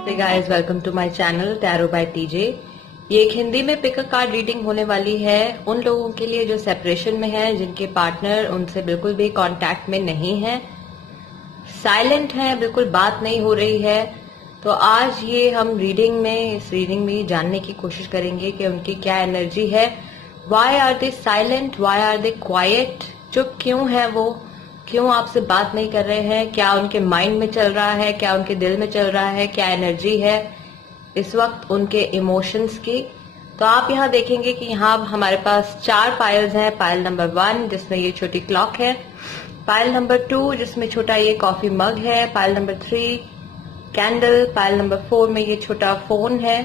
Hey guys, welcome to my channel Tarot by TJ। ये एक हिंदी में पिक अ कार्ड रीडिंग होने वाली है उन लोगों के लिए जो सेपरेशन में है, जिनके पार्टनर उनसे बिल्कुल भी कांटेक्ट में नहीं है, साइलेंट है, बिल्कुल बात नहीं हो रही है। तो आज ये हम इस रीडिंग में जानने की कोशिश करेंगे कि उनकी क्या एनर्जी है। Why are they silent, why are they quiet, चुप क्यों है वो, क्यों आपसे बात नहीं कर रहे हैं, क्या उनके माइंड में चल रहा है, क्या उनके दिल में चल रहा है, क्या एनर्जी है इस वक्त उनके इमोशंस की। तो आप यहाँ देखेंगे कि यहाँ हमारे पास 4 पायल्स हैं। पायल नंबर 1 जिसमें ये छोटी क्लॉक है, पायल नंबर 2 जिसमें छोटा ये कॉफी मग है, pile number 3 candle, pile number 4 में ये छोटा फोन है।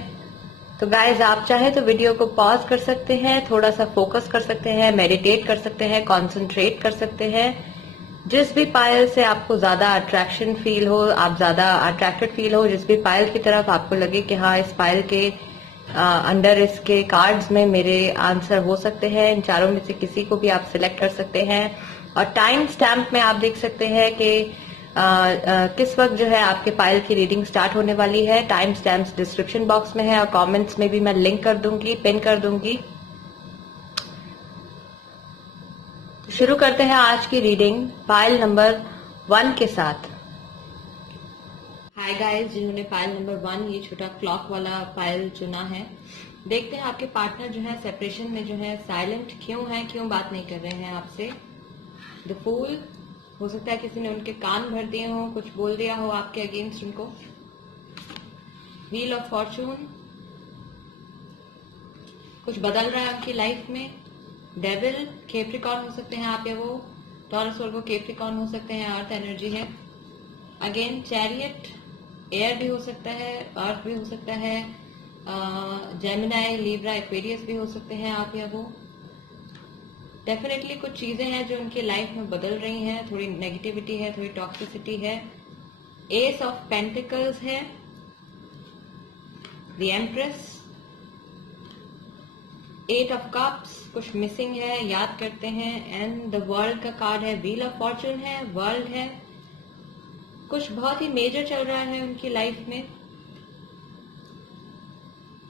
तो गाइज आप चाहे तो वीडियो को पॉज कर सकते हैं, थोड़ा सा फोकस कर सकते हैं, मेडिटेट कर सकते हैं, कॉन्सेंट्रेट कर सकते हैं। जिस भी पायल से आपको ज्यादा अट्रैक्शन फील हो, आप ज्यादा अट्रैक्टेड फील हो, जिस भी पायल की तरफ आपको लगे कि हाँ इस पायल के अंडर इसके कार्ड्स में मेरे आंसर हो सकते हैं, इन चारों में से किसी को भी आप सिलेक्ट कर सकते हैं। और टाइम स्टैम्प में आप देख सकते हैं कि किस वक्त जो है आपके पायल की रीडिंग स्टार्ट होने वाली है। टाइम स्टैम्प्स डिस्क्रिप्शन बॉक्स में है और कमेंट्स में भी मैं लिंक कर दूंगी, पिन कर दूंगी। शुरू करते हैं आज की रीडिंग पायल नंबर 1 के साथ। हाय गाइस, जिन्होंने पायल नंबर 1 ये छोटा क्लॉक वाला पायल चुना है, देखते हैं आपके पार्टनर जो है सेपरेशन में जो है साइलेंट क्यों है, क्यों बात नहीं कर रहे हैं आपसे। द फूल, हो सकता है किसी ने उनके कान भर दिए हो, कुछ बोल दिया हो आपके अगेंस्ट उनको। व्हील ऑफ फॉर्चून, कुछ बदल रहा है उनकी लाइफ में। डेविल, कैप्रिकॉर्न हो सकते हैं आप या वो, टॉरस वर्गो कैप्रिकॉर्न हो सकते हैं, अर्थ एनर्जी है। अगेन चैरियट, एयर भी हो सकता है, अर्थ भी हो सकता है, जेमिनाई, लिब्रा, एक्वेरियस भी हो सकते हैं आप या वो। डेफिनेटली कुछ चीजें हैं जो उनकी लाइफ में बदल रही हैं, थोड़ी नेगेटिविटी है, थोड़ी टॉक्सिसिटी है। एस ऑफ पेंटिकल्स है, द एम्प्रेस, 8 ऑफ कप्स, कुछ मिसिंग है, याद करते हैं। एंड द वर्ल्ड का कार्ड है, व्हील ऑफ फॉर्चून है, वर्ल्ड है, कुछ बहुत ही मेजर चल रहा है उनकी लाइफ में।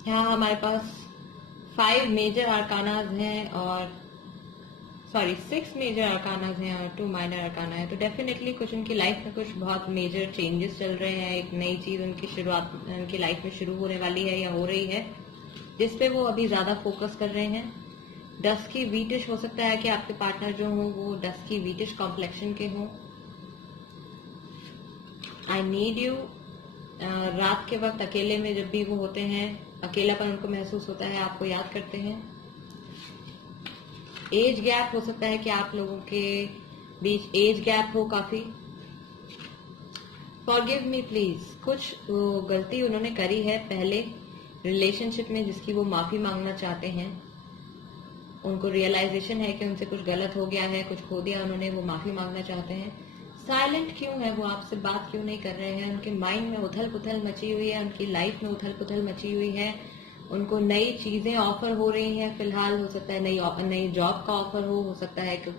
यहाँ हमारे पास 5 मेजर आर्कानाज हैं और 6 मेजर आर्कानाज हैं और 2 माइनर आर्काना है। तो डेफिनेटली कुछ उनकी लाइफ में कुछ बहुत मेजर चेंजेस चल रहे हैं। एक नई चीज उनकी शुरुआत उनकी लाइफ में शुरू होने वाली है या हो रही है, जिसपे वो अभी ज्यादा फोकस कर रहे हैं। डस्की वीटिश, हो सकता है कि आपके पार्टनर जो हो वो डस्की वीटिश कॉम्प्लेक्शन के हों। आई नीड यू, रात के वक्त अकेले में जब भी वो होते हैं, अकेलापन उनको महसूस होता है, आपको याद करते हैं। एज गैप, हो सकता है कि आप लोगों के बीच एज गैप हो काफी। फॉरगिव मी प्लीज, कुछ गलती उन्होंने करी है पहले रिलेशनशिप में जिसकी वो माफी मांगना चाहते हैं। उनको रियलाइजेशन है कि उनसे कुछ गलत हो गया है, कुछ खो दिया उन्होंने, वो माफी मांगना चाहते हैं। साइलेंट क्यों है वो, आपसे बात क्यों नहीं कर रहे हैं। उनके माइंड में उथल पुथल मची हुई है, उनकी लाइफ में उथल पुथल मची हुई है। उनको नई चीजें ऑफर हो रही हैं फिलहाल, हो सकता है नई जॉब का ऑफर हो सकता है कि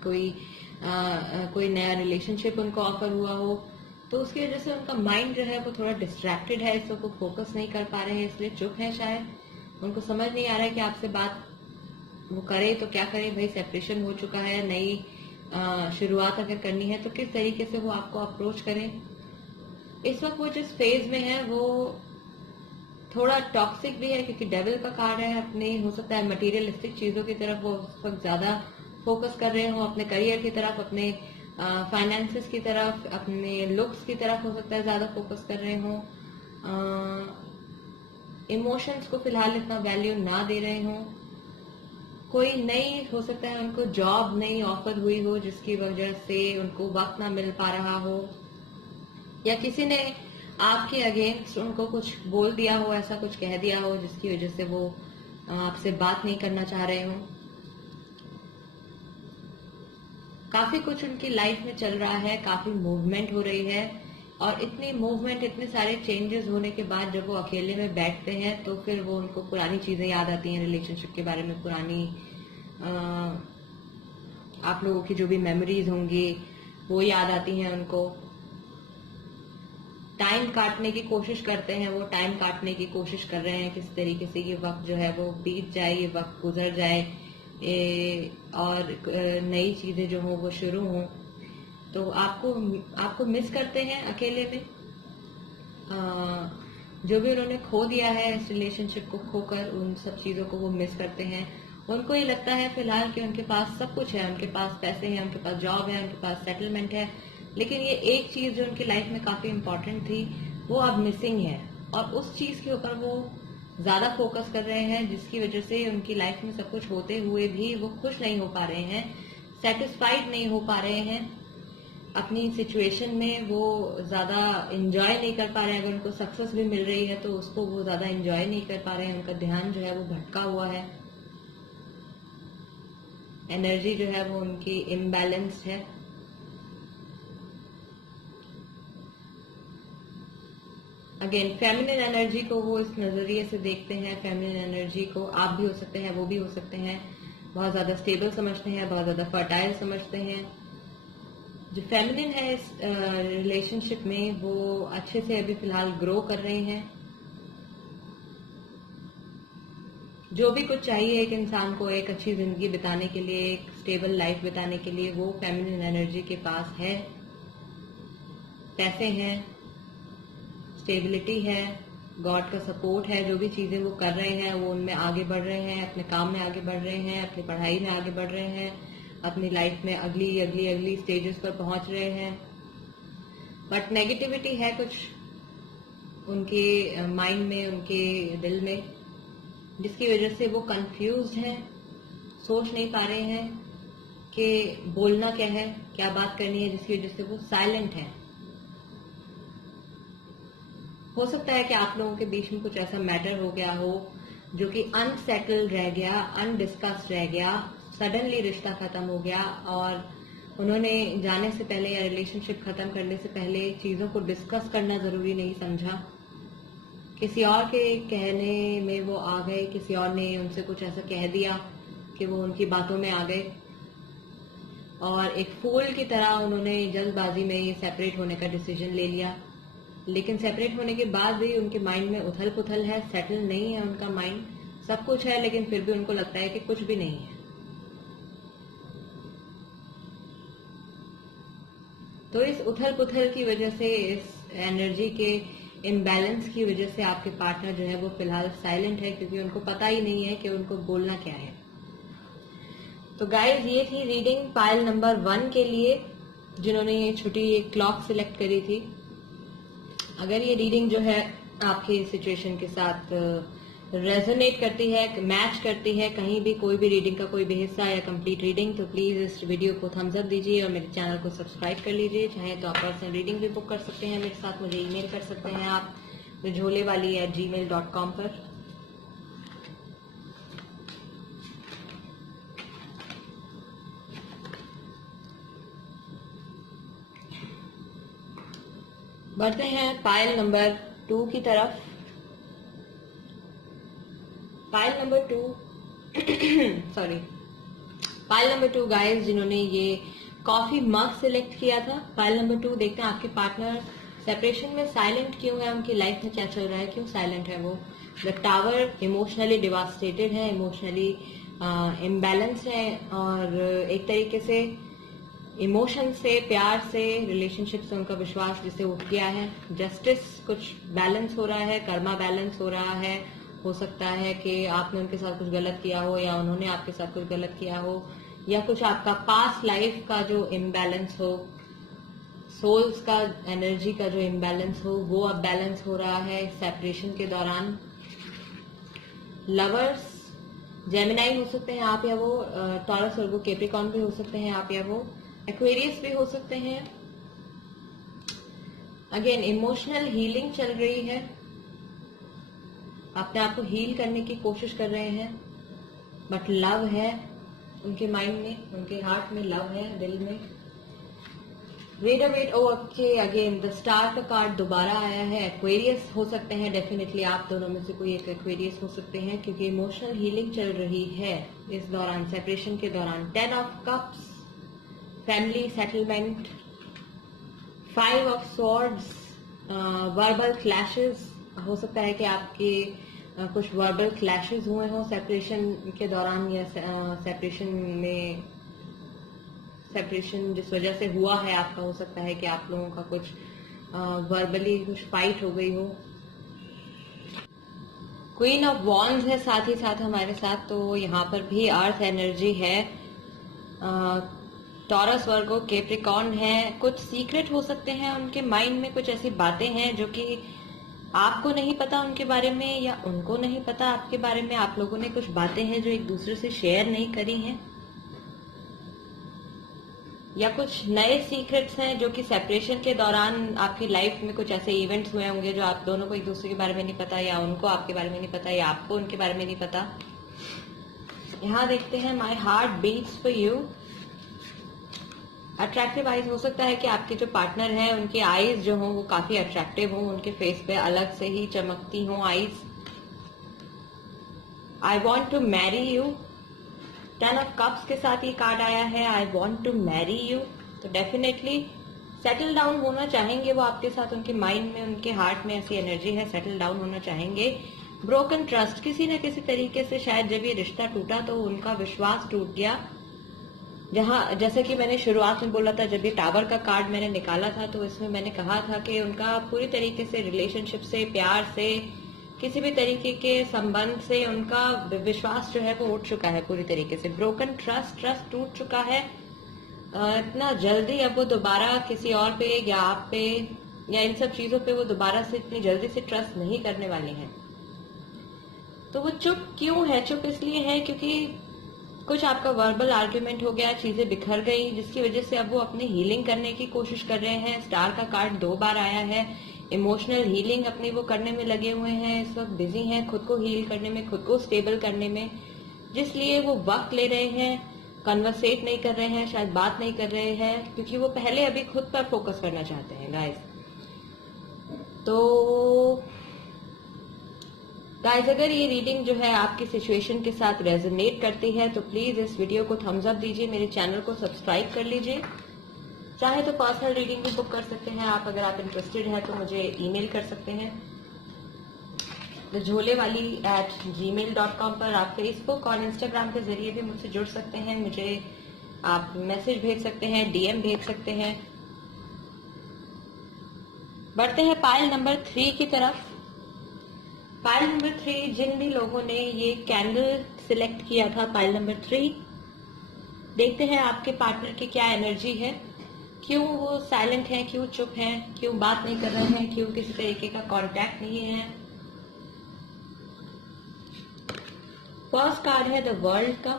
कोई नया रिलेशनशिप उनको ऑफर हुआ हो। तो उसकी वजह से उनका माइंड जो है वो थोड़ा डिस्ट्रैक्टेड है, इसको वो फोकस नहीं कर पा रहे हैं, इसलिए चुप है शायद। उनको समझ नहीं आ रहा है कि आपसे बात वो करे तो क्या करे। भाई सेपरेशन हो चुका है, नई शुरुआत अगर करनी है तो किस तरीके से वो आपको अप्रोच करें। इस वक्त वो जिस फेज में है वो थोड़ा टॉक्सिक भी है, क्योंकि डेविल का कार्ड है। अपने हो सकता है मटेरियलिस्टिक चीजों की तरफ वो उस वक्त ज्यादा फोकस कर रहे हो, अपने करियर की तरफ, अपने फाइनेंसेस की तरफ, अपने लुक्स की तरफ हो सकता है ज्यादा फोकस कर रहे हो। इमोशंस को फिलहाल इतना वैल्यू ना दे रहे हो। कोई नई, हो सकता है उनको जॉब नई ऑफर हुई हो जिसकी वजह से उनको वक्त ना मिल पा रहा हो, या किसी ने आपके अगेंस्ट उनको कुछ बोल दिया हो, ऐसा कुछ कह दिया हो जिसकी वजह से वो आपसे बात नहीं करना चाह रहे हो। काफी कुछ उनकी लाइफ में चल रहा है, काफी मूवमेंट हो रही है, और इतनी मूवमेंट, इतने सारे चेंजेस होने के बाद जब वो अकेले में बैठते हैं तो फिर वो उनको पुरानी चीजें याद आती हैं, रिलेशनशिप के बारे में पुरानी आप लोगों की जो भी मेमोरीज होंगी वो याद आती हैं उनको। टाइम काटने की कोशिश करते हैं, वो टाइम काटने की कोशिश कर रहे हैं किस तरीके से ये वक्त जो है वो बीत जाए, ये वक्त गुजर जाए, और नई चीजें जो हो वो शुरू हों। तो आपको मिस करते हैं अकेले में। जो भी उन्होंने खो दिया है इस रिलेशनशिप को खोकर, उन सब चीजों को वो मिस करते हैं। उनको ये लगता है फिलहाल कि उनके पास सब कुछ है, उनके पास पैसे हैं, उनके पास जॉब है, उनके पास सेटलमेंट है, लेकिन ये एक चीज जो उनकी लाइफ में काफी इंपॉर्टेंट थी वो अब मिसिंग है, और उस चीज के ऊपर वो ज्यादा फोकस कर रहे हैं, जिसकी वजह से उनकी लाइफ में सब कुछ होते हुए भी वो खुश नहीं हो पा रहे हैं, सेटिस्फाइड नहीं हो पा रहे हैं अपनी सिचुएशन में। वो ज्यादा एंजॉय नहीं कर पा रहे हैं। अगर उनको सक्सेस भी मिल रही है तो उसको वो ज्यादा एंजॉय नहीं कर पा रहे हैं। उनका ध्यान जो है वो भटका हुआ है, एनर्जी जो है वो उनकी इम्बैलेंस्ड है। अगेन फेमिनिन एनर्जी को वो इस नजरिए से देखते हैं। फेमिनिन एनर्जी को आप भी हो सकते हैं, वो भी हो सकते हैं, बहुत ज्यादा स्टेबल समझते हैं, बहुत ज्यादा फर्टाइल समझते हैं। जो फेमिनिन है इस रिलेशनशिप में वो अच्छे से अभी फिलहाल ग्रो कर रहे हैं। जो भी कुछ चाहिए एक इंसान को एक अच्छी जिंदगी बिताने के लिए, एक स्टेबल लाइफ बिताने के लिए, वो फेमिनिन एनर्जी के पास है। पैसे हैं, स्टेबिलिटी है, गॉड का सपोर्ट है। जो भी चीजें वो कर रहे हैं वो उनमें आगे बढ़ रहे हैं, अपने काम में आगे बढ़ रहे हैं, अपनी पढ़ाई में आगे बढ़ रहे हैं, अपनी लाइफ में अगली स्टेजेस पर पहुंच रहे हैं। बट नेगेटिविटी है कुछ उनके माइंड में, उनके दिल में, जिसकी वजह से वो कंफ्यूज्ड हैं, सोच नहीं पा रहे हैं कि बोलना क्या है, क्या बात करनी है, जिसकी वजह से वो साइलेंट हैं। हो सकता है कि आप लोगों के बीच में कुछ ऐसा मैटर हो गया हो जो कि अनसेटल्ड रह गया, अनडिस्कस्ड रह गया, सडनली रिश्ता खत्म हो गया, और उन्होंने जाने से पहले या रिलेशनशिप खत्म करने से पहले चीजों को डिस्कस करना जरूरी नहीं समझा। किसी और के कहने में वो आ गए, किसी और ने उनसे कुछ ऐसा कह दिया कि वो उनकी बातों में आ गए, और एक फूल की तरह उन्होंने जल्दबाजी में ये सेपरेट होने का डिसीजन ले लिया। लेकिन सेपरेट होने के बाद भी उनके माइंड में उथल पुथल है, सेटल नहीं है उनका माइंड। सब कुछ है लेकिन फिर भी उनको लगता है कि कुछ भी नहीं है। तो इस उथल पुथल की वजह से, इस एनर्जी के इम्बैलेंस की वजह से आपके पार्टनर जो है वो फिलहाल साइलेंट है, क्योंकि उनको पता ही नहीं है कि उनको बोलना क्या है। तो गाइज, ये थी रीडिंग पाइल नंबर 1 के लिए, जिन्होंने ये छोटी क्लॉक सिलेक्ट करी थी। अगर ये रीडिंग जो है आपकी सिचुएशन के साथ रेजोनेट करती है, मैच करती है, कहीं भी कोई भी रीडिंग का कोई भी हिस्सा या कंप्लीट रीडिंग, तो प्लीज इस वीडियो को थम्स अप दीजिए और मेरे चैनल को सब्सक्राइब कर लीजिए। चाहे तो आप पर्सनल रीडिंग भी बुक कर सकते हैं मेरे साथ, मुझे ईमेल कर सकते हैं आप झोलेवाली@gmail.com पर। बढ़ते हैं पाइल नंबर 2 की तरफ। Pile number 2 sorry, pile number 2 guys, जिन्होंने ये कॉफी मग सिलेक्ट किया था। पाइल नंबर 2, देखते हैं आपके पार्टनर सेपरेशन में साइलेंट क्यों है, उनकी लाइफ में क्या चल रहा है, क्यों साइलेंट है वो। द टावर, इमोशनली डिवास्टेटेड है, इमोशनली इम्बैलेंस है, और एक तरीके से इमोशन से, प्यार से, रिलेशनशिप से उनका विश्वास जिसे उठ गया है। जस्टिस कुछ बैलेंस हो रहा है, कर्मा बैलेंस हो रहा है। हो सकता है कि आपने उनके साथ कुछ गलत किया हो या उन्होंने आपके साथ कुछ गलत किया हो, या कुछ आपका पास्ट लाइफ का जो इम्बैलेंस हो, सोल्स का, एनर्जी का जो इम्बैलेंस हो, वो अब बैलेंस हो रहा है सेपरेशन के दौरान। लवर्स, जेमिनाई हो सकते हैं आप या वो, टॉरस, वर्गो, कैप्रिकॉर्न भी हो सकते हैं आप या वो, एक्वेरियस भी हो सकते हैं। अगेन इमोशनल हीलिंग चल रही है, अपने आप को हील करने की कोशिश कर रहे हैं, बट लव है उनके माइंड में, उनके हार्ट में लव है, दिल में। Wait okay, again the star का कार्ड दोबारा आया है। एक्वेरियस हो सकते हैं, डेफिनेटली आप दोनों में से कोई एक एक्वेरियस हो सकते हैं, क्योंकि इमोशनल हीलिंग चल रही है इस दौरान, सेपरेशन के दौरान। 10 of cups, family settlement, 5 of swords, verbal clashes हो सकता है कि आपके कुछ वर्बल क्लैशेस हुए हों सेपरेशन के दौरान, या सेपरेशन जिस वजह से हुआ है आपका, हो सकता है कि आप लोगों का कुछ वर्बली कुछ फाइट हो गई हो। क्वीन ऑफ वॉन्ड्स है साथ ही साथ हमारे साथ, तो यहाँ पर भी अर्थ एनर्जी है। टॉरस, वर्गो, कैप्रिकॉर्न है। कुछ सीक्रेट हो सकते हैं उनके माइंड में, कुछ ऐसी बातें हैं जो कि आपको नहीं पता उनके बारे में, या उनको नहीं पता आपके बारे में। आप लोगों ने कुछ बातें हैं जो एक दूसरे से शेयर नहीं करी हैं, या कुछ नए सीक्रेट्स हैं जो कि सेपरेशन के दौरान आपकी लाइफ में कुछ ऐसे इवेंट्स हुए होंगे जो आप दोनों को एक दूसरे के बारे में नहीं पता, या उनको आपके बारे में नहीं पता, या आपको उनके बारे में नहीं पता। यहाँ देखते हैं my heart beats for you. Attractive eyes, हो सकता है कि आपके जो पार्टनर हैं उनकी आईज जो हों वो काफी अट्रैक्टिव हों, उनके फेस पे अलग से ही चमकती हों eyes. I want to marry you. 10 of cups के साथ ये कार्ड आया है, I want to marry you. तो डेफिनेटली सेटल डाउन होना चाहेंगे वो आपके साथ, उनके माइंड में, उनके हार्ट में ऐसी एनर्जी है, सेटल डाउन होना चाहेंगे। ब्रोकन ट्रस्ट, किसी न किसी तरीके से शायद जब ये रिश्ता टूटा तो उनका विश्वास टूट गया। जैसे कि मैंने शुरुआत में बोला था, जब ये टावर का कार्ड मैंने निकाला था तो इसमें मैंने कहा था कि उनका पूरी तरीके से रिलेशनशिप से, प्यार से, किसी भी तरीके के संबंध से उनका विश्वास जो है वो उठ चुका है पूरी तरीके से। ब्रोकन ट्रस्ट टूट चुका है। इतना जल्दी अब वो दोबारा किसी और पे या आप पे या इन सब चीजों पे वो दोबारा से इतनी जल्दी से ट्रस्ट नहीं करने वाले हैं। तो वो चुप क्यों है? चुप इसलिए है क्योंकि कुछ आपका वर्बल आर्ग्यूमेंट हो गया, चीजें बिखर गई, जिसकी वजह से अब वो अपनी हीलिंग करने की कोशिश कर रहे हैं। स्टार का कार्ड 2 बार आया है। इमोशनल हीलिंग अपनी वो करने में लगे हुए हैं, इस वक्त बिजी हैं खुद को हील करने में, खुद को स्टेबल करने में, जिसलिए वो वक्त ले रहे हैं, कन्वर्सेट नहीं कर रहे हैं, शायद बात नहीं कर रहे हैं, क्योंकि वो पहले अभी खुद पर फोकस करना चाहते हैं गाइस। तो गाइस, अगर ये रीडिंग जो है आपकी सिचुएशन के साथ रेजोनेट करती है तो प्लीज इस वीडियो को थम्स अप दीजिए, मेरे चैनल को सब्सक्राइब कर लीजिए। चाहे तो पर्सनल रीडिंग भी बुक कर सकते हैं आप, अगर आप इंटरेस्टेड हैं तो मुझे ईमेल कर सकते हैं thejolewaly@gmail.com पर। आप फेसबुक और इंस्टाग्राम के जरिए भी मुझसे जुड़ सकते हैं, मुझे आप मैसेज भेज सकते हैं, डीएम भेज सकते हैं। बढ़ते हैं पाइल नंबर 3 की तरफ। पाइल नंबर 3, जिन भी लोगों ने ये कैंडल सिलेक्ट किया था, पाइल नंबर 3, देखते हैं आपके पार्टनर की क्या एनर्जी है, क्यों वो साइलेंट है, क्यों चुप है, क्यों बात नहीं कर रहे हैं, क्यों किसी तरीके का कांटेक्ट नहीं है। फर्स्ट कार्ड है द वर्ल्ड का।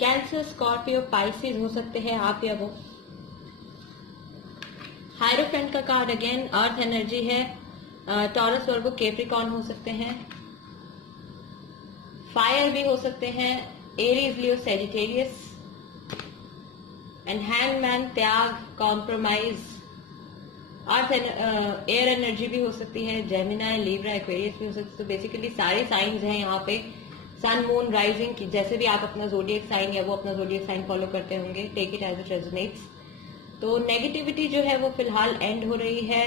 कैंसर, स्कॉर्पियो, पाइसेस हो सकते हैं आप या वो। हायरोफेंट का कार्ड अगेन अर्थ एनर्जी है। टॉरस, वर्गो, कैप्रिकॉर्न हो सकते हैं। फायर भी हो सकते हैं, Aries, Leo, Sagittarius. And hangman, त्याग, कॉम्प्रोमाइज। अर्थ एयर एनर्जी भी हो सकती है, जेमिनाई, लिब्रा, एक्वेरियस भी हो सकती है। तो बेसिकली सारे साइंस हैं यहाँ पे, सन, मून, राइजिंग की, जैसे भी आप अपना जोडियक साइन या वो अपना जोडियक साइन फॉलो करते होंगे, take it as it resonates. तो नेगेटिविटी जो है वो फिलहाल एंड हो रही है,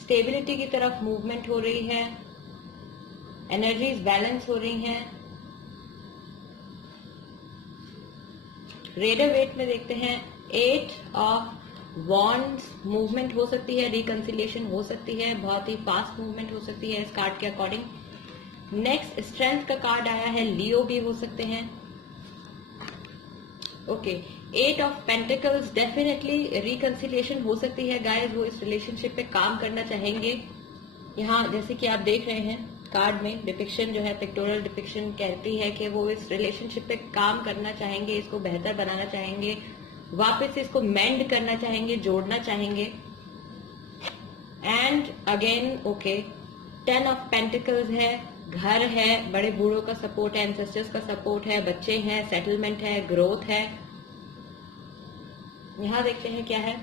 स्टेबिलिटी की तरफ मूवमेंट हो रही है, एनर्जीज बैलेंस हो रही हैं। रेडर वेट में देखते हैं 8 ऑफ वॉन्ड्स, मूवमेंट हो सकती है, रिकंसिलिएशन हो सकती है, बहुत ही फास्ट मूवमेंट हो सकती है इस कार्ड के अकॉर्डिंग। नेक्स्ट स्ट्रेंथ का कार्ड आया है, लियो भी हो सकते हैं। Okay, 8 of pentacles, definitely reconciliation हो सकती है गाइस, वो इस रिलेशनशिप पे काम करना चाहेंगे। यहाँ जैसे कि आप देख रहे हैं कार्ड में डिपिक्शन जो है, पिक्टोरल डिपिक्शन कहती है कि वो इस रिलेशनशिप पे काम करना चाहेंगे, इसको बेहतर बनाना चाहेंगे, वापस से इसको मेंड करना चाहेंगे, जोड़ना चाहेंगे। And again okay, 10 of pentacles है, घर है, बड़े बूढ़ों का सपोर्ट है, एंसेस्टर्स का सपोर्ट है, बच्चे हैं, सेटलमेंट है, ग्रोथ है। यहां देखते हैं क्या है।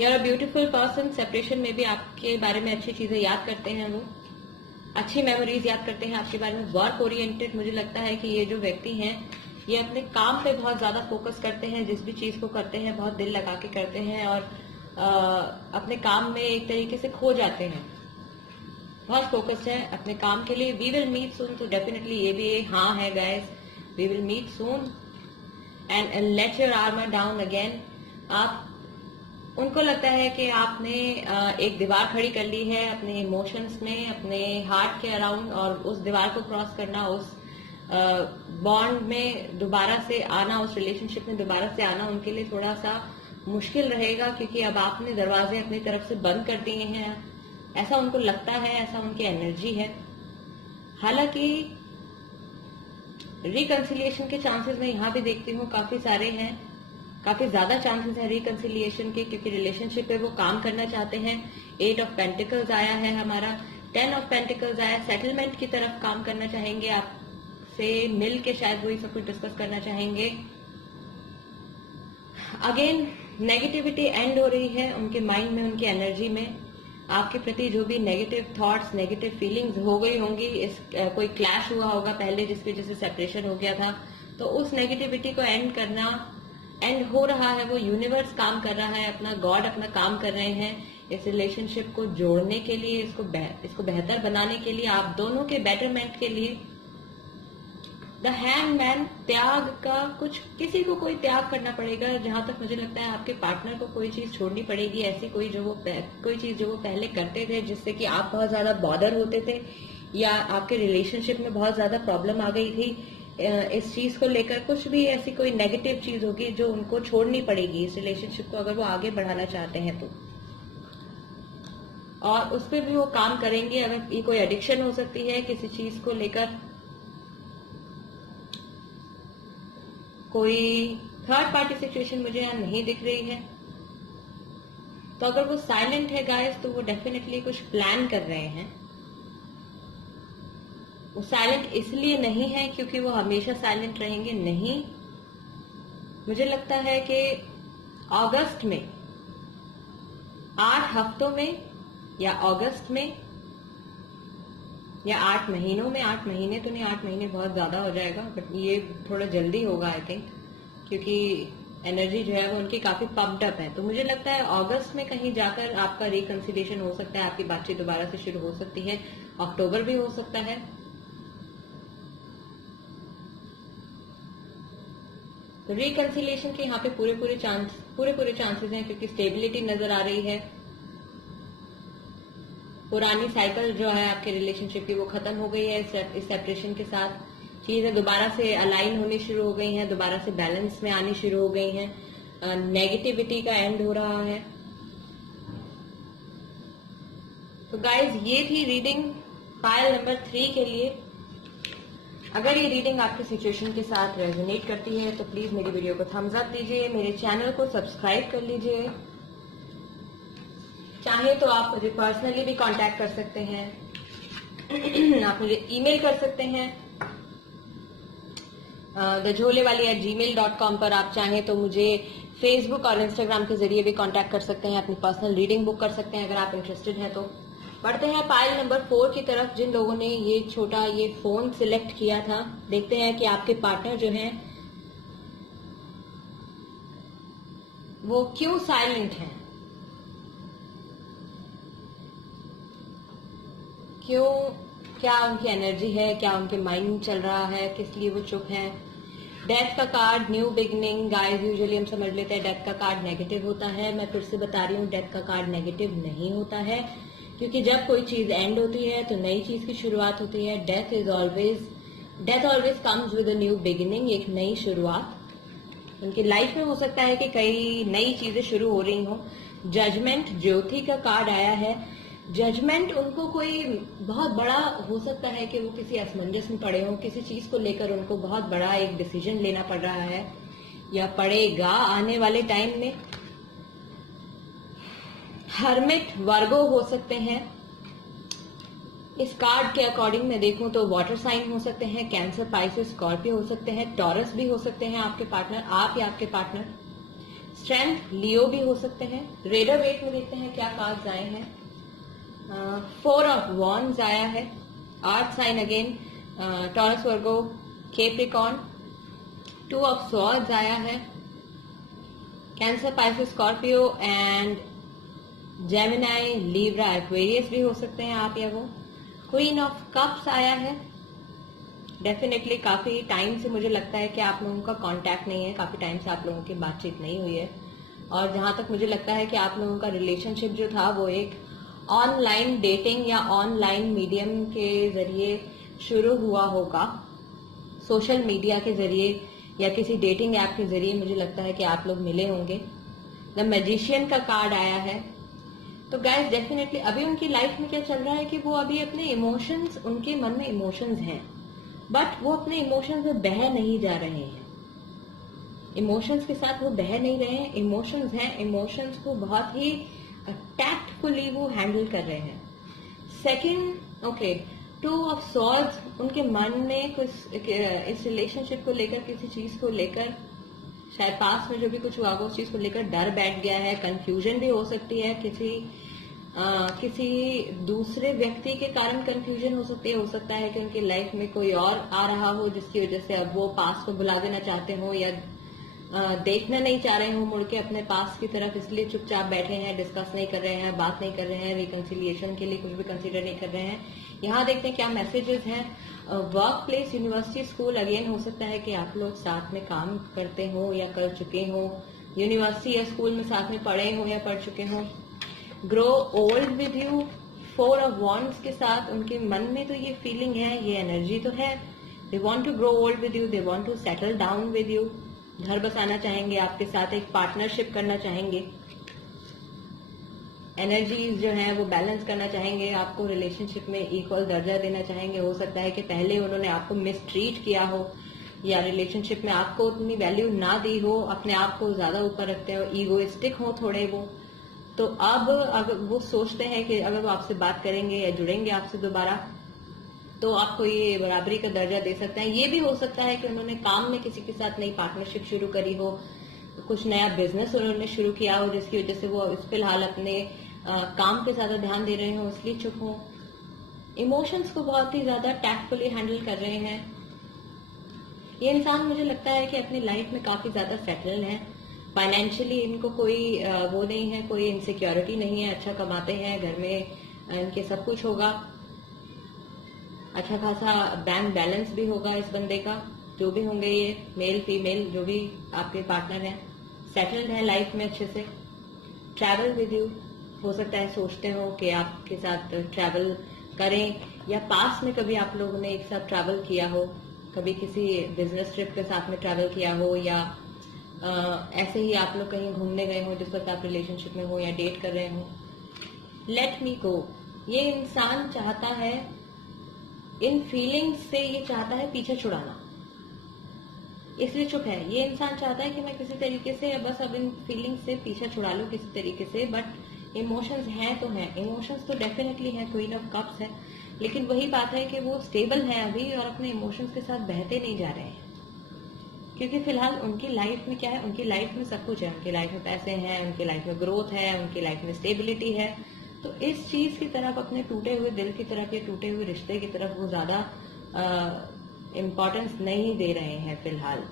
You are a beautiful person, separation में भी आपके बारे में अच्छी चीजें याद करते हैं, वो अच्छी मेमोरीज याद करते हैं आपके बारे में। वर्क ओरिएंटेड, मुझे लगता है कि ये जो व्यक्ति हैं ये अपने काम पे बहुत ज्यादा फोकस करते हैं, जिस भी चीज को करते हैं बहुत दिल लगा के करते हैं और अपने काम में एक तरीके से खो जाते हैं, बहुत फोकस्ड है अपने काम के लिए। वी विल मीट सून, तो डेफिनेटली ये भी हाँ है guys, we will meet soon and let your armour down again. आप उनको लगता है कि आपने एक दीवार खड़ी कर ली है अपने इमोशंस में, अपने हार्ट के अराउंड, और उस दीवार को क्रॉस करना, उस बॉन्ड में दोबारा से आना, उस रिलेशनशिप में दोबारा से आना उनके लिए थोड़ा सा मुश्किल रहेगा, क्योंकि अब आपने दरवाजे अपनी तरफ से बंद कर दिए हैं, ऐसा उनको लगता है, ऐसा उनकी एनर्जी है। हालांकि रिकंसिलिएशन के चांसेस मैं यहाँ भी देखती हूँ काफी सारे हैं, काफी ज्यादा चांसेस है रिकंसिलिएशन के, क्योंकि रिलेशनशिप पे वो काम करना चाहते हैं। 8 ऑफ पेंटिकल्स आया है हमारा, 10 ऑफ पेंटिकल्स आया, सेटलमेंट की तरफ काम करना चाहेंगे, आपसे मिल के शायद वही सब कुछ डिस्कस करना चाहेंगे। अगेन नेगेटिविटी एंड हो रही है उनके माइंड में, उनकी एनर्जी में। आपके प्रति जो भी नेगेटिव थॉट्स, नेगेटिव फीलिंग्स हो गई होंगी, इस कोई क्लैश हुआ होगा पहले जिसकी वजह से सेपरेशन हो गया था, तो उस नेगेटिविटी को एंड करना, एंड हो रहा है, वो यूनिवर्स काम कर रहा है अपना, गॉड अपना काम कर रहे हैं इस रिलेशनशिप को जोड़ने के लिए, इसको बेहतर बनाने के लिए, आप दोनों के बेटरमेंट के लिए। द हैंगमैन, त्याग का कुछ, किसी को कोई त्याग करना पड़ेगा। जहां तक मुझे लगता है आपके पार्टनर को कोई चीज छोड़नी पड़ेगी, ऐसी कोई चीज जो वो पहले करते थे जिससे कि आप बहुत ज्यादा बॉदर होते थे, या आपके रिलेशनशिप में बहुत ज्यादा प्रॉब्लम आ गई थी इस चीज को लेकर। कुछ भी ऐसी कोई नेगेटिव चीज होगी जो उनको छोड़नी पड़ेगी इस रिलेशनशिप को, अगर वो आगे बढ़ाना चाहते हैं तो, और उस पर भी वो काम करेंगे। अगर ये कोई एडिक्शन हो सकती है किसी चीज को लेकर, कोई थर्ड पार्टी सिचुएशन मुझे यहाँ नहीं दिख रही है, तो अगर वो साइलेंट है गाइस, तो वो डेफिनेटली कुछ प्लान कर रहे हैं। वो साइलेंट इसलिए नहीं है क्योंकि वो हमेशा साइलेंट रहेंगे, नहीं। मुझे लगता है कि अगस्त में, 8 हफ्तों में, या अगस्त में, या 8 महीनों में, 8 महीने तो नहीं, 8 महीने बहुत ज्यादा हो जाएगा, बट ये थोड़ा जल्दी होगा आई थिंक, क्योंकि एनर्जी जो है वो उनकी काफी पम्प्ड अप है। तो मुझे लगता है अगस्त में कहीं जाकर आपका रिकंसिलिएशन हो सकता है, आपकी बातचीत दोबारा से शुरू हो सकती है, अक्टूबर भी हो सकता है। तो रिकंसिलिएशन के यहाँ पे पूरे चांसेस हैं, क्योंकि स्टेबिलिटी नजर आ रही है। पुरानी साइकिल जो है आपके रिलेशनशिप की वो खत्म हो गई है इस सेपरेशन के साथ। चीजें दोबारा से अलाइन होनी शुरू हो गई हैं, दोबारा से बैलेंस में आनी शुरू हो गई हैं, नेगेटिविटी का एंड हो रहा है। तो गाइज ये थी रीडिंग पायल नंबर 3 के लिए। अगर ये रीडिंग आपकी सिचुएशन के साथ रेजोनेट करती है तो प्लीज मेरी वीडियो को थम्स अप दीजिए, मेरे चैनल को सब्सक्राइब कर लीजिए। चाहे तो आप मुझे पर्सनली भी कांटेक्ट कर सकते हैं आप मुझे ईमेल कर सकते हैं thejholewaali@gmail.com पर। आप चाहें तो मुझे फेसबुक और इंस्टाग्राम के जरिए भी कांटेक्ट कर सकते हैं, अपनी पर्सनल रीडिंग बुक कर सकते हैं अगर आप इंटरेस्टेड हैं तो। बढ़ते हैं पाइल नंबर 4 की तरफ। जिन लोगों ने ये छोटा ये फोन सिलेक्ट किया था, देखते हैं कि आपके पार्टनर जो हैं वो क्यों साइलेंट हैं, क्यों, क्या उनकी एनर्जी है, क्या उनके माइंड चल रहा है, किस लिए वो चुप हैं। डेथ का card, new beginning. Guys usually हम समझ लेते हैं डेथ का कार्ड नेगेटिव होता है। मैं फिर से बता रही हूँ, डेथ का कार्ड नेगेटिव नहीं होता है, क्योंकि जब कोई चीज एंड होती है तो नई चीज की शुरुआत होती है। Death always comes with a new beginning, एक नई शुरुआत उनकी लाइफ में हो सकता है कि कई नई चीजें शुरू हो रही हो। जजमेंट, ज्योति का कार्ड आया है। जजमेंट उनको कोई बहुत बड़ा हो सकता है कि वो किसी असमंजस में पड़े हों, किसी चीज को लेकर उनको बहुत बड़ा एक डिसीजन लेना पड़ रहा है या पड़ेगा आने वाले टाइम में। हर्मिट, वर्गो हो सकते हैं। इस कार्ड के अकॉर्डिंग मैं देखूं तो वाटर साइन हो सकते हैं, कैंसर, पाइसेस, स्कॉर्पियो हो सकते हैं, टॉरस भी हो सकते हैं आपके पार्टनर, आप या आपके पार्टनर। स्ट्रेंथ, लियो भी हो सकते हैं। रेडर वेट में देखते हैं क्या कार्ड्स आए हैं। 4 ऑफ वॉन्ड्स आया है। Earth sign again, Taurus, Virgo, Capricorn, two of swords आया है, Cancer, Pisces, Scorpio and Gemini, Libra, Aquarius भी हो सकते हैं आप या वो। क्वीन ऑफ कप्स आया है। डेफिनेटली काफी टाइम से मुझे लगता है कि आप लोगों का कांटेक्ट नहीं है, काफी टाइम से आप लोगों की बातचीत नहीं हुई है, और जहां तक मुझे लगता है कि आप लोगों का रिलेशनशिप जो था वो एक ऑनलाइन डेटिंग या ऑनलाइन मीडियम के जरिए शुरू हुआ होगा, सोशल मीडिया के जरिए या किसी डेटिंग ऐप के जरिए मुझे लगता है कि आप लोग मिले होंगे। द मैजिशियन का कार्ड आया है। तो गाइस डेफिनेटली अभी उनकी लाइफ में क्या चल रहा है कि वो अभी अपने इमोशंस, उनके मन में इमोशंस हैं, बट वो अपने इमोशंस में बह नहीं जा रहे हैं, इमोशंस के साथ वो बह नहीं रहे हैं। इमोशंस हैं, इमोशंस को बहुत ही टैक्टफुली वो हैंडल कर रहे हैं। Second, okay, two of swords, उनके मन में कुछ इस रिलेशनशिप को लेकर, किसी चीज को लेकर, शायद पास में जो भी कुछ हुआ उस चीज को लेकर डर बैठ गया है, कंफ्यूजन भी हो सकती है, किसी दूसरे व्यक्ति के कारण कंफ्यूजन हो सकती है। हो सकता है कि उनकी लाइफ में कोई और आ रहा हो जिसकी वजह से अब वो पास को भुला देना चाहते हो या देखना नहीं चाह रहे हो मुड़ के अपने पास की तरफ, इसलिए चुपचाप बैठे हैं, डिस्कस नहीं कर रहे हैं, बात नहीं कर रहे हैं, रिकंसिलिएशन के लिए कुछ भी कंसीडर नहीं कर रहे हैं। यहाँ देखते हैं क्या मैसेजेस हैं। Work place, university, school, again हो सकता है कि आप लोग साथ में काम करते हो या कर चुके हो, यूनिवर्सिटी या स्कूल में साथ में पढ़े हो या पढ़ चुके हो। Grow old with you, 4 of wands के साथ उनके मन में तो ये फीलिंग है, ये एनर्जी तो है, they want to grow old with you, they want to settle down with you, घर बसाना चाहेंगे आपके साथ, एक पार्टनरशिप करना चाहेंगे, एनर्जीज जो है वो बैलेंस करना चाहेंगे, आपको रिलेशनशिप में इक्वल दर्जा देना चाहेंगे। हो सकता है कि पहले उन्होंने आपको मिसट्रीट किया हो या रिलेशनशिप में आपको उतनी वैल्यू ना दी हो, अपने आप को ज्यादा ऊपर रखते हो, ईगोइस्टिक हो थोड़े वो, तो अब अगर वो सोचते हैं कि अगर वो आपसे बात करेंगे या जुड़ेंगे आपसे दोबारा तो आपको ये बराबरी का दर्जा दे सकते हैं। ये भी हो सकता है कि उन्होंने काम में किसी के साथ नई पार्टनरशिप शुरू करी हो, कुछ नया बिजनेस उन्होंने शुरू किया हो जिसकी वजह से वो फिलहाल अपने काम पे ज्यादा ध्यान दे रहे हो, इसलिए चुप हो। इमोशंस को बहुत ही ज्यादा टैक्टफुली हैंडल कर रहे हैं। ये इंसान मुझे लगता है कि अपनी लाइफ में काफी ज्यादा सेटल्ड है, फाइनेंशियली इनको कोई वो नहीं है, कोई इनसिक्योरिटी नहीं है, अच्छा कमाते हैं, घर में इनके सब कुछ होगा, अच्छा खासा बैंक बैलेंस भी होगा इस बंदे का, जो भी होंगे ये मेल फीमेल जो भी आपके पार्टनर हैं, सेटल्ड है लाइफ में अच्छे से। ट्रैवल विद यू, हो सकता है सोचते हो कि आपके साथ ट्रैवल करें या पास में कभी आप लोगों ने एक साथ ट्रैवल किया हो, कभी किसी बिजनेस ट्रिप के साथ में ट्रैवल किया हो या ऐसे ही आप लोग कहीं घूमने गए हो जिस वक्त आप रिलेशनशिप में हो या डेट कर रहे हो। लेट मी गो, ये इंसान चाहता है, इन फीलिंग्स से ये चाहता है पीछे छुड़ाना, इसलिए चुप है। ये इंसान चाहता है कि मैं किसी तरीके से बस अब इन फीलिंग्स से पीछा छुड़ा लूं किसी तरीके से, बट इमोशंस हैं तो हैं, इमोशंस तो डेफिनेटली है, क्वीन ऑफ कप्स है, लेकिन वही बात है कि वो स्टेबल है अभी और अपने इमोशंस के साथ बहते नहीं जा रहे हैं, क्योंकि फिलहाल उनकी लाइफ में क्या है, उनकी लाइफ में सब कुछ है, उनकी लाइफ में पैसे हैं, उनकी लाइफ में ग्रोथ है, उनकी लाइफ में स्टेबिलिटी है, तो इस चीज की तरफ, अपने टूटे हुए दिल की तरफ या टूटे हुए रिश्ते की तरफ वो ज्यादा इम्पोर्टेंस नहीं दे रहे हैं फिलहाल।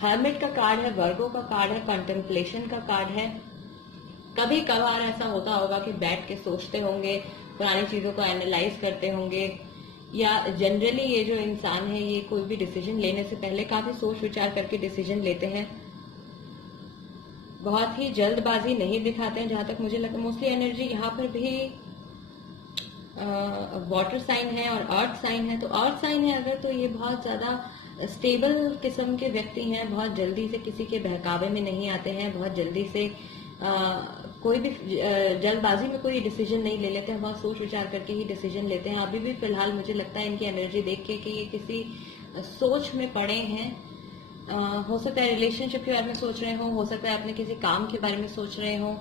हर्मिट का कार्ड है, वर्गो का कार्ड है, कंटेम्पलेशन का कार्ड है। कभी कभार ऐसा होता होगा कि बैठ के सोचते होंगे, पुरानी चीजों को एनालाइज करते होंगे, या जनरली ये जो इंसान है ये कोई भी डिसीजन लेने से पहले काफी सोच विचार करके डिसीजन लेते हैं, बहुत ही जल्दबाजी नहीं दिखाते हैं। जहां तक मुझे लगता है मोस्टली एनर्जी यहाँ पर भी वाटर साइन है और अर्थ साइन है, तो अर्थ साइन है अगर, तो ये बहुत ज्यादा स्टेबल किस्म के व्यक्ति हैं, बहुत जल्दी से किसी के बहकावे में नहीं आते हैं, बहुत जल्दी से कोई भी जल्दबाजी में कोई डिसीजन नहीं ले लेते हैं, बहुत सोच विचार करके ही डिसीजन लेते हैं। अभी भी फिलहाल मुझे लगता है इनकी एनर्जी देख के कि ये किसी सोच में पड़े हैं। हो सकता है रिलेशनशिप के बारे में सोच रहे हो सकता है अपने किसी काम के बारे में सोच रहे हो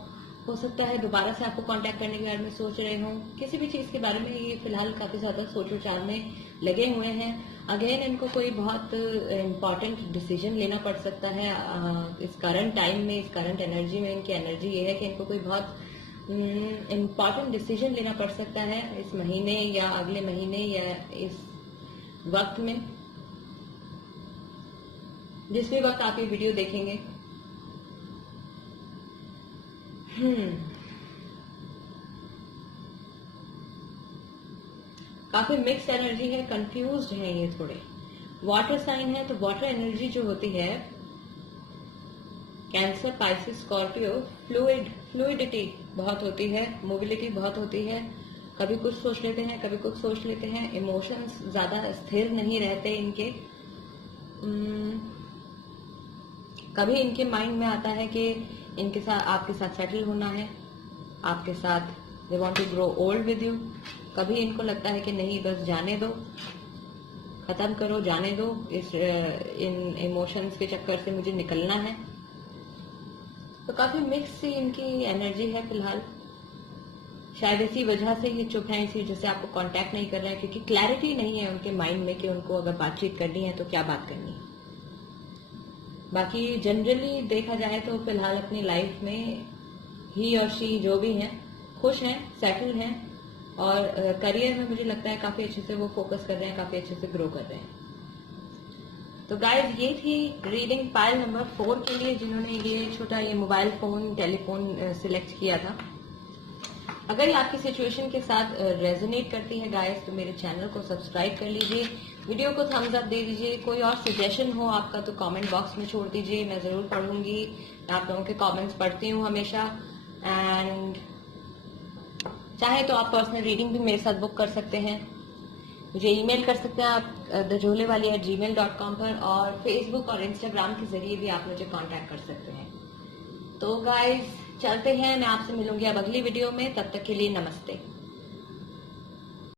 सकता है दोबारा से आपको कांटेक्ट करने के बारे में सोच रहे हो, किसी भी चीज के बारे में ये फिलहाल काफी ज्यादा सोच विचार में लगे हुए हैं। अगेन इनको कोई बहुत इम्पोर्टेंट डिसीजन लेना पड़ सकता है इस करंट टाइम में, इस करंट एनर्जी में। इनकी एनर्जी ये है कि इनको कोई बहुत इम्पोर्टेंट डिसीजन लेना पड़ सकता है इस महीने या अगले महीने या इस वक्त में। जिस भी वक्त आप ये वीडियो देखेंगे। काफी मिक्स एनर्जी है, कंफ्यूज्ड है ये थोड़े। वाटर साइन है तो वाटर एनर्जी जो होती है, कैंसर, पाइसिस, स्कॉर्पियो, फ्लूइडिटी बहुत होती है, मोबिलिटी बहुत होती है। कभी कुछ सोच लेते हैं, कभी कुछ सोच लेते हैं। इमोशंस ज्यादा स्थिर नहीं रहते इनके। कभी इनके माइंड में आता है कि इनके साथ, आपके साथ सेटल होना है, आपके साथ they want to grow old with you. कभी इनको लगता है कि नहीं, बस जाने दो, खत्म करो, जाने दो, इन इमोशंस के चक्कर से मुझे निकलना है। तो काफी मिक्स सी इनकी एनर्जी है फिलहाल। शायद इसी वजह से ये चुप है, इसी वजह से आपको कांटेक्ट नहीं कर रहे हैं, क्योंकि क्लैरिटी नहीं है उनके माइंड में कि उनको अगर बातचीत करनी है तो क्या बात करनी है। बाकी जनरली देखा जाए तो फिलहाल अपनी लाइफ में ही और शी जो भी हैं खुश हैं, सेटल हैं, और करियर में मुझे लगता है काफी अच्छे से वो फोकस कर रहे हैं, काफी अच्छे से ग्रो कर रहे हैं। तो गाइज ये थी रीडिंग पाइल नंबर 4 के लिए, जिन्होंने ये छोटा ये मोबाइल फोन, टेलीफोन सिलेक्ट किया था। अगर ये आपकी सिचुएशन के साथ रेजोनेट करती है गाइज, तो मेरे चैनल को सब्सक्राइब कर लीजिए, वीडियो को थम्स अप दे दीजिए। कोई और सजेशन हो आपका तो कमेंट बॉक्स में छोड़ दीजिए, मैं जरूर पढ़ूंगी। आप लोगों के कमेंट्स पढ़ती हूँ हमेशा। एंड चाहे तो आप पर्सनल रीडिंग भी मेरे साथ बुक कर सकते हैं। मुझे ईमेल कर सकते हैं आप thejolewali@gmail.com पर, और फेसबुक और इंस्टाग्राम के जरिए भी आप मुझे कांटेक्ट कर सकते हैं। तो गाइज चलते हैं, मैं आपसे मिलूंगी अब अगली वीडियो में। तब तक के लिए नमस्ते।